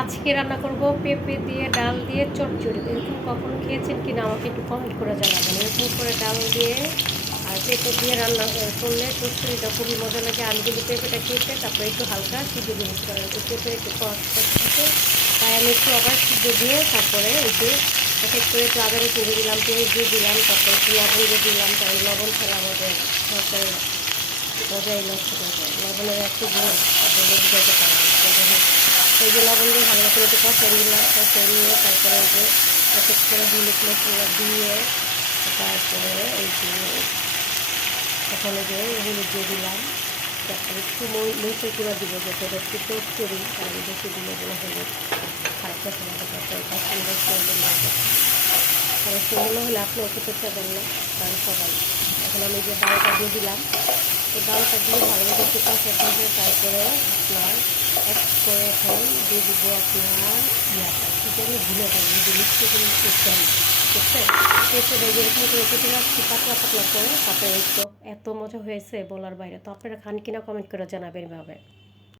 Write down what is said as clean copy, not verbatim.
আজকে রান্না করব পেঁপে দিয়ে ডাল দিয়ে চচ্চড়ি। এরকম কখনো খেয়েছেন কিনা আমাকে একটু কমেন্ট করে জানাবেন। এরকম করে ডাল দিয়ে আর পেঁপে দিয়ে রান্না করলে চচ্চড়িটা খুবই মজা লাগে। আমি কিন্তু পেঁপেটা কেটে তারপরে একটু হালকা সিদ্ধ দিয়ে নিচ্ছি, কারণ একটু পেঁপে একটু কষ থাকে, তাই আমি একটু আবার সিদ্ধ দিয়ে তারপরে একটু এক এক করে একটু আদা রসুন দিয়ে দিলাম, পেঁয়াজ দিয়ে দিলাম, তারপরে একটু লবণ দিয়ে দিলাম, কারণ লবণ ছাড়া আমাদের তরকারি মজাই নষ্ট করে যায়। লবণের একটু গুণ বলে বুঝাতে পারবো না। এই যে লবণ দিয়ে ভালো করে একটু কষাই নিলাম, কষাই নিয়ে তারপরে এই যে এক এক করে হলুদ মশলা দিয়ে তারপরে এই যে ওখানে যে হলুদ দিয়ে দিলাম, তারপরে একটু মরিচের গুঁড়া দিব, যাতে একটু চচ্চড়ি আর বেশি দিলে যেন হলুদ খারাপ কথা লাগে, তারপরে সুন্দর সুন্দর লাগে। কারণ সুন্দর হলে আপনিও খেতে চাবেন না, কারণ সবাই। এখন আমি যে ডালটা দিয়ে দিলাম, তো ডালটা দিয়ে ভালোভাবে একটু কষাতে হবে। তারপরে আপনার এক করে এখন দিয়ে দিব আপনার ইয়াটা কী যেন ভুলে যাই, যদি মিক্সি করে করতে হবে, বুঝছেন? পেঁপেটা যেরকম করে কেটে রাখছি পাতলা পাতলা করে, তারপরে এই তো এত মজা হয়েছে বলার বাইরে। তো আপনারা খান কিনা কমেন্ট করে জানাবেন এভাবে।